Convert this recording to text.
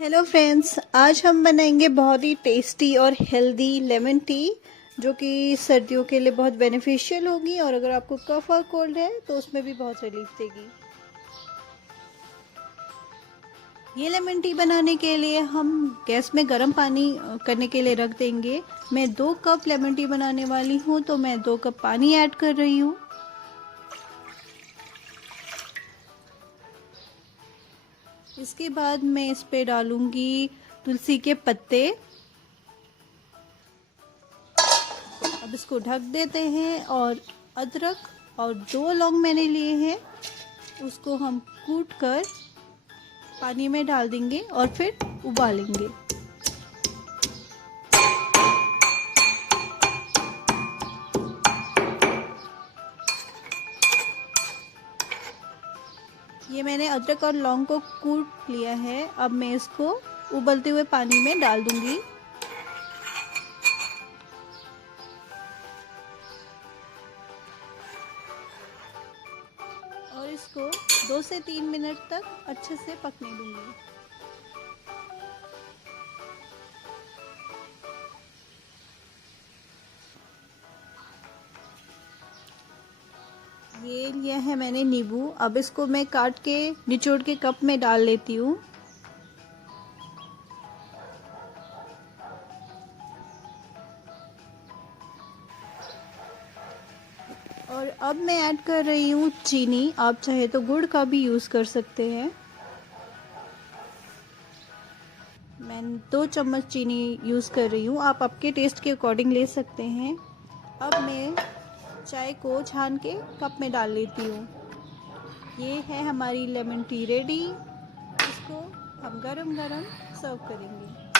Hello friends, आज हम बनाएंगे बहुत ही टेस्टी और हेल्दी लेमन टी जो कि सर्दियों के लिए बहुत बेनिफिशियल होगी और अगर आपको कफ और कोल्ड है तो उसमें भी बहुत रिलीफ देगी। ये लेमन टी बनाने के लिए हम गैस में गर्म पानी करने के लिए रख देंगे। मैं 2 कप लेमन टी बनाने वाली हूँ तो मैं 2 कप पानी ऐड कर रही हूँ। इसके बाद मैं इस पे डालूंगी तुलसी के पत्ते। अब इसको ढक देते हैं और अदरक और 2 लौंग मैंने लिए हैं, उसको हम कूट कर पानी में डाल देंगे और फिर उबालेंगे। ये मैंने अदरक और लौंग को कूट लिया है। अब मैं इसको उबलते हुए पानी में डाल दूंगी। और इसको 2 से 3 मिनट तक अच्छे से पकने दूंगी। ये लिया है मैंने नींबू। अब इसको मैं काट के निचोड़ के कप में डाल लेती हूँ। और अब मैं ऐड कर रही हूँ चीनी। आप चाहे तो गुड़ का भी यूज़ कर सकते हैं। मैं 2 चम्मच चीनी यूज़ कर रही हूँ, आप आपके टेस्ट के अकॉर्डिंग ले सकते हैं। अब मैं चाय को छान के कप में डाल लेती हूँ। ये है हमारी लेमन टी रेडी। इसको हम गरम गरम सर्व करेंगे।